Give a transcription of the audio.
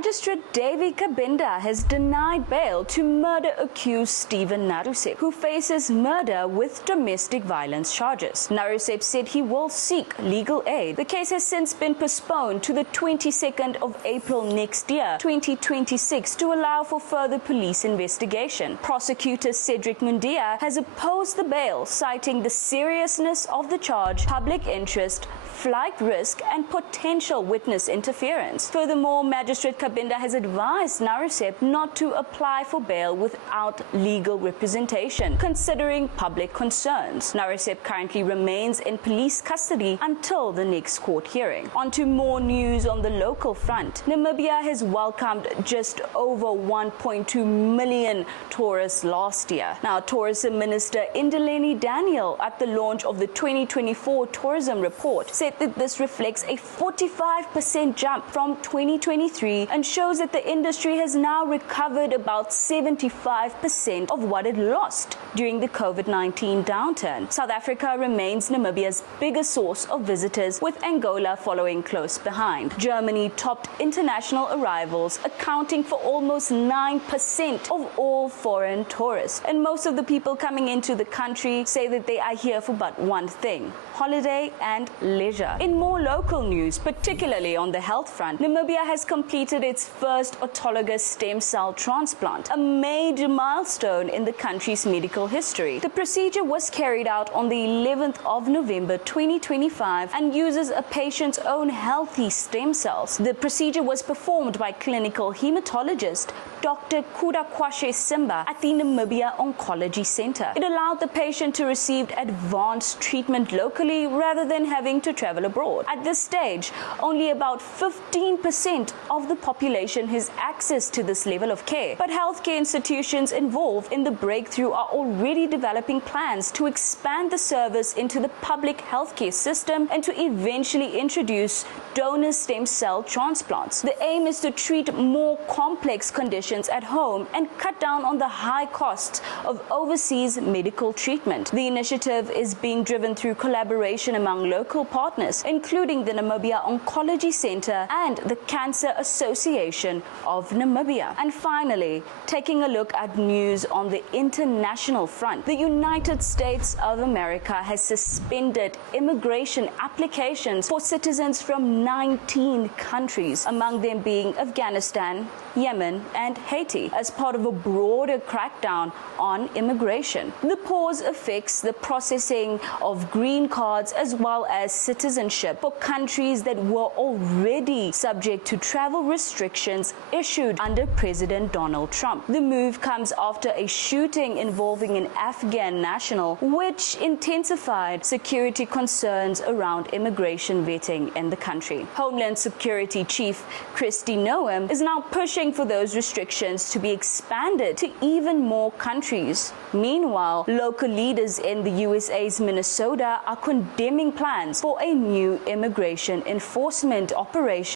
Magistrate Davy Kambinda has denied bail to murder-accused Steven Naruseb, who faces murder with domestic violence charges. Naruseb said he will seek legal aid. The case has since been postponed to the 22nd of April next year, 2026, to allow for further police investigation. Prosecutor Cedric Mundia has opposed the bail, citing the seriousness of the charge, public interest, flight risk, and potential witness interference. Furthermore, Magistrate Kambinda has advised Naruseb not to apply for bail without legal representation, considering public concerns. Naruseb currently remains in police custody until the next court hearing. On to more news on the local front. Namibia has welcomed just over 1.2 million tourists last year. Now, Tourism Minister Ndebele at the launch of the 2024 Tourism Report said that this reflects a 45% jump from 2023 and shows that the industry has now recovered about 75% of what it lost during the COVID-19 downturn. South Africa remains Namibia's biggest source of visitors, with Angola following close behind. Germany topped international arrivals, accounting for almost 9% of all foreign tourists. And most of the people coming into the country say that they are here for but one thing: holiday and leisure. In more local news, particularly on the health front, Namibia has completed its first autologous stem cell transplant, a major milestone in the country's medical history. The procedure was carried out on the 11th of November 2025 and uses a patient's own healthy stem cells. The procedure was performed by clinical hematologist Dr. Kudakwashe Simba at the Namibia Oncology Center. It allowed the patient to receive advanced treatment locally rather than having to travel abroad. At this stage, only about 15% of the population has access to this level of care, but healthcare institutions involved in the breakthrough are already developing plans to expand the service into the public healthcare system and to eventually introduce donor stem cell transplants. The aim is to treat more complex conditions at home and cut down on the high costs of overseas medical treatment. The initiative is being driven through collaboration among local partners, including the Namibia Oncology Center and the Cancer Association of Namibia. And finally, taking a look at news on the international front, the United States of America has suspended immigration applications for citizens from 19 countries, among them being Afghanistan, Yemen, and Haiti, as part of a broader crackdown on immigration. The pause affects the processing of green cards as well as citizenship for countries that were already subject to travel restrictions issued under President Donald Trump. The move comes after a shooting involving an Afghan national, which intensified security concerns around immigration vetting in the country. Homeland Security Chief Kristi Noem is now pushing for those restrictions to be expanded to even more countries. Meanwhile, local leaders in the USA's Minnesota are condemning plans for a new immigration enforcement operation